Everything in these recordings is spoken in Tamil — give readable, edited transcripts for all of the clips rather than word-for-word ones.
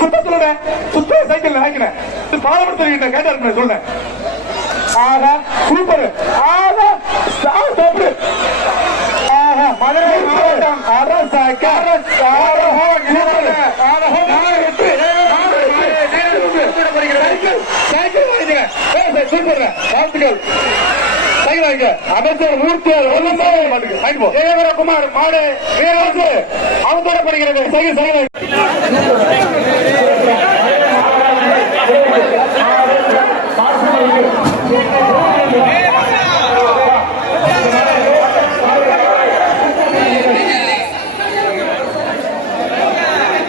சுத்த சொல்லுங்க, சுத்த சைக்கிள் நினைக்கிறேன். பாலப்படுத்த கேட்டாரு சொல்றேன். ஆகா சூப்பர், ஆகா சாப்பிடு. ஆகா மதுரை மாவட்டம் அமைச்சர் மூர்த்தி ஜெயவரகுமார் மாடு வீரரசு அவதூறப்படுகிறது. சைக்கிள்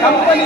கம்பெனி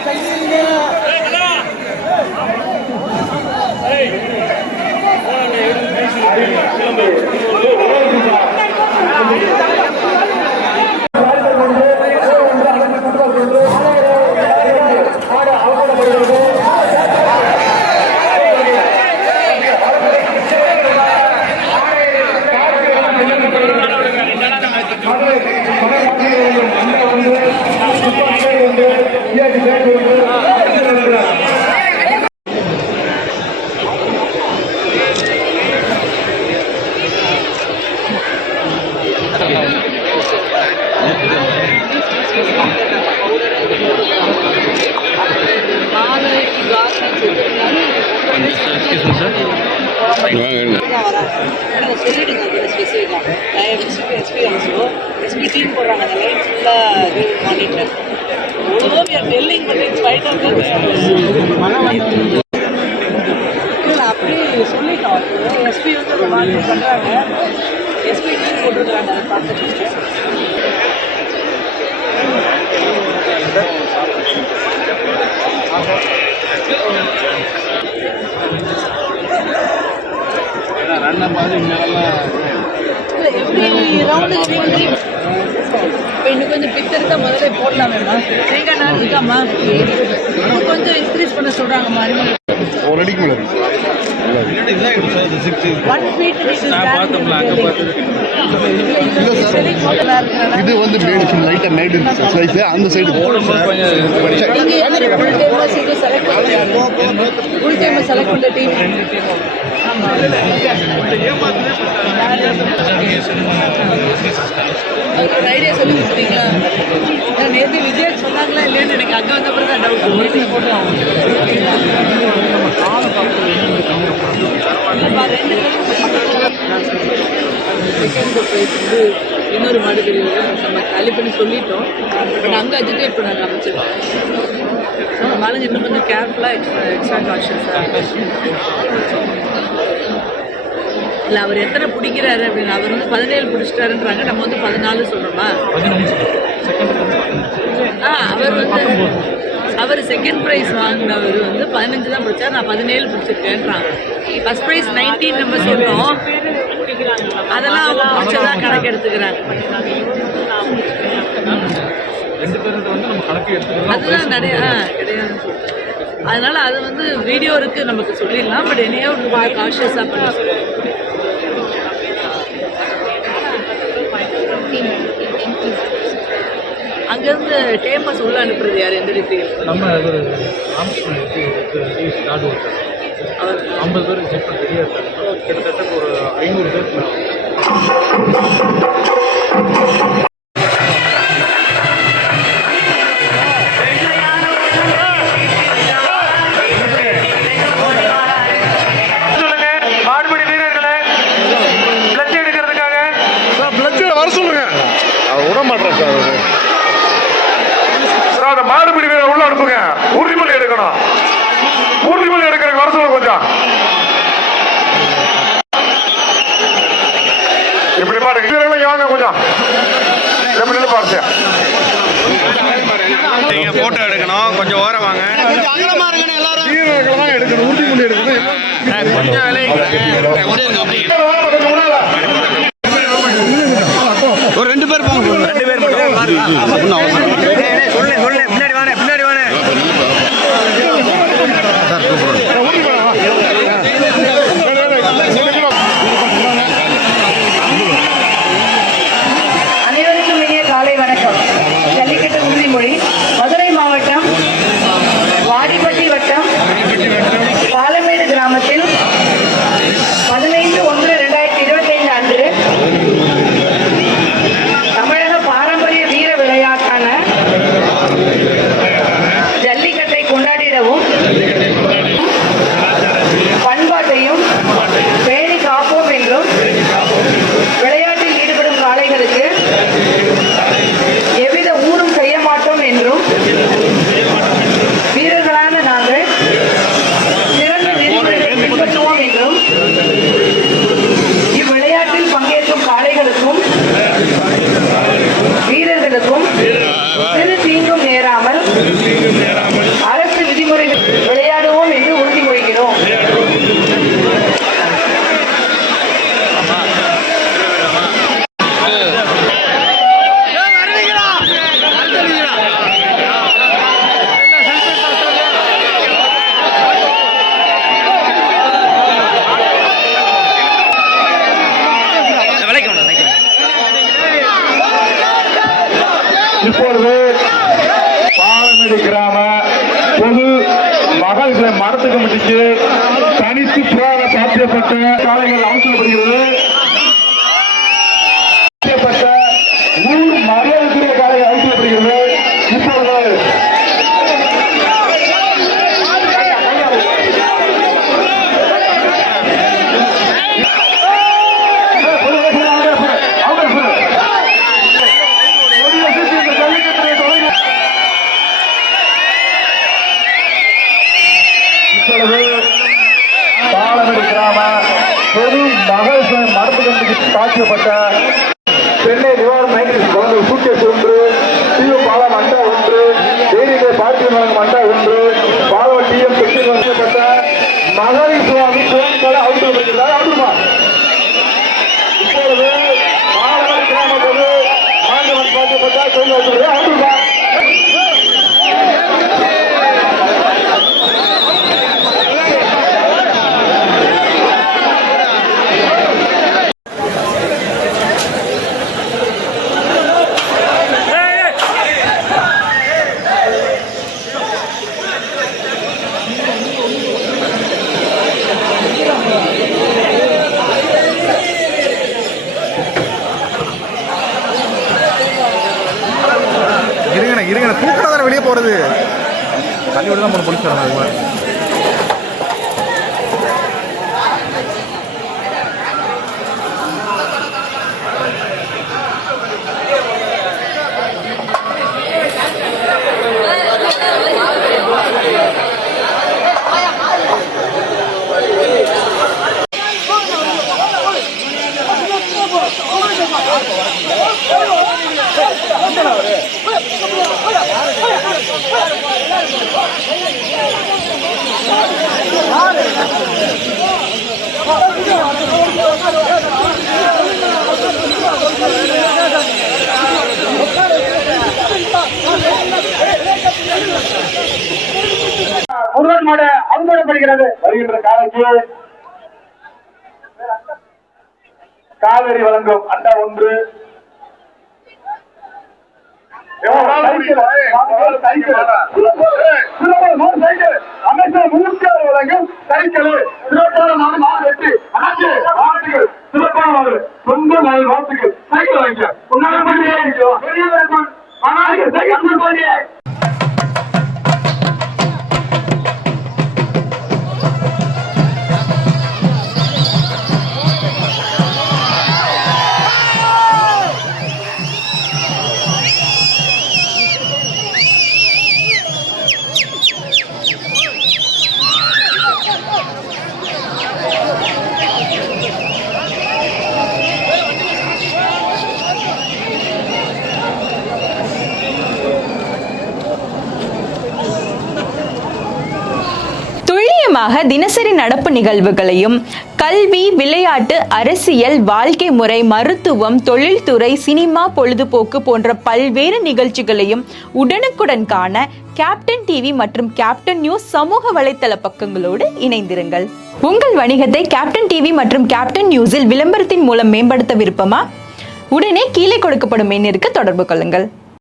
போடுறாங்க. அந்த லைன் ஃபுல்லாக monitor. although we are telling but in spite of that இல்லை அப்படியே சொல்லிட்டோம். எஸ்பி வந்து அதை மானிட்டர் பண்ணுறாங்க. எஸ்பி டீம் போட்டுருக்குறாங்க. அதை பார்த்துட்டு எப்படி ரவுண்டுக்கு இப்போ இன்னும் கொஞ்சம் பிக்சர் தான் முதல்ல போடலாமேம்மா. தேங்காய் நாள் இருக்காம்மா, இன்னும் கொஞ்சம் இன்க்ரீஸ் பண்ண சொல்கிறாங்கம்மா. ஒரு அடிக்கு மேலே 1 feet இது வந்து மேடு லைட்டாக மேடு சைஸ் அந்த சைடு செலக்ட் பண்ண டீம். ஒரு ஐடியா சொல்லி கொடுத்தீங்களா? நேற்று விஜய் சொன்னாங்களா இல்லையான்னு எனக்கு அங்கே வந்த பிறகு தான் டவுட். மீட்டிங் போட்டு செகண்ட் ப்ரைஸ் வந்து இன்னொரு மாடு பிரிவு நம்ம காலி பண்ணி சொல்லிட்டோம். பட் அங்கே அஜிடேட் பண்ண ஆரம்பிச்சிருக்கோம். ஸோ அதனால இன்னும் கொஞ்சம் கேர்ஃபுல்லாக எக்ஸ்ட்ரா கான்ஷியஸாக. இல்லை அவர் எத்தனை பிடிக்கிறாரு அப்படின்னு அவர் வந்து 17 பிடிச்சிட்டாருன்றாங்க. நம்ம வந்து 14 சொல்கிறோமா? அவர் வந்து அவர் செகண்ட் ப்ரைஸ் வாங்கினவர் வந்து 15 தான் பிடிச்சார். நான் 17 பிடிச்சிருக்கேன்றாங்க. ஃபர்ஸ்ட் ப்ரைஸ் 19 நம்ம சொல்கிறோம். அதெல்லாம் அவங்க பிடிச்சதான் கணக்கு எடுத்துக்கிறாங்க. அதுதான் நிறைய கிடையாது. அதனால அது வந்து வீடியோ இருக்குது, நமக்கு சொல்லிடலாம். பட் என்னையோ கொஞ்சம் கான்ஷியஸாக பண்ண சொல்லுவோம். அங்கேருந்து டேமஸ் உள்ள அனுப்புறது யார்? எந்த டிகிரி நம்ம ஒரு அவர் 50 பேர் செக் பண்ண ரெடியாக இருக்காங்க. கிட்டத்தட்ட ஒரு 500 பேர். மாடுபிடி வீரர் உள்ள அனுப்புங்க. உறுதிமொழி எடுக்கணும். உறுதிமொழி எடுக்கிறதுக்கு வர சொல்லுங்க கொஞ்சம். இப்படி பாருங்க, இதெல்லாம் வாங்க கொஞ்சம். எப்படி பாருங்க, போட்டோ எடுக்கணும். கொஞ்சம் ஓரம் வாங்க. வீரர்கள்லாம் எடுக்கணும், உறுதிமொழி எடுக்கணும். ஒரு 2 பேர் போங்க. 2 பேர் பின்னாடி வாங்க, பின்னாடி வாங்க. அனைவருக்கும் இனிய காலை வணக்கம். ஜல்லிக்கட்டு உறுதிமொழி மதுரை மாவட்டம் வீரர்களுக்கும் சிறு தீங்கும் நேராமல் அரசு விதிமுறைகள் விளையாடுவோம் என்று உறுதிமொழிகிறோம். இப்பொழுது பாலமேடு கிராம பொது மகளிர் மரத்து கமிட்டிக்கு தனித்து புறாக சாத்தியப்பட்ட காலைகள் அவசரப்படுகிறது. ஊர் மரியாதைக்குரிய காலைகள் அவசரப்படுகிறது. இப்பொழுது பாலமேடு கிராம பொது மகளிர் மரபு கமிட்டிக்கு சாட்சியப்பட்ட சென்னை நிவாரண குழந்தை சூக்கேஸ் ஒன்று, தீவு பாலம் அண்டா ஒன்று, தேனியிலே பார்ட்டி வழங்கும் அண்டா ஒன்று, பாலம் டிஎம் பெட்டியில் வழங்கப்பட்ட மகளிர் சுவாமி கோயில்களை அவுட்டுகிறார். அவுட்டுமா இப்பொழுது பாலமேடு கிராம பொது ஆண்டவன் சாட்சியப்பட்ட கோயில் அவுட்டுகிறார். அவுட்டுமா இருங்க தூக்கினா வெளியே போறது தள்ளி விட தான் போலீஸ் வராங்க. அது மாதிரி முருகன் மாடு அனுமதிப்படுகிறது. வருகின்ற காலைக்கு காவேரி வழங்கும் அண்டா ஒன்று, அமைச்சர் மூர்த்தியார் வழங்கும் சைக்கிள் சிறப்பான வாழ்த்துக்கள். சிறப்பான சொந்த நாள் வாழ்த்துக்கள். சைக்கிள் வாங்கிக்க தினசரி நடப்பு நிகழ்வுகளையும் கல்வி, விளையாட்டு, அரசியல், வாழ்க்கை முறை, மருத்துவம், தொழில்துறை, சினிமா, பொழுதுபோக்கு போன்ற பல்வேறு நிகழ்ச்சிகளையும் உடனுக்குடன் காண கேப்டன் டிவி மற்றும் கேப்டன் நியூஸ் சமூக வலைத்தள பக்கங்களோடு இணைந்திருங்கள். உங்கள் வணிகத்தை கேப்டன் டிவி மற்றும் கேப்டன் நியூஸில் விளம்பரத்தின் மூலம் மேம்படுத்த விருப்பமா? உடனே கீழே கொடுக்கப்படும் எண்ணிற்கு தொடர்பு கொள்ளுங்கள்.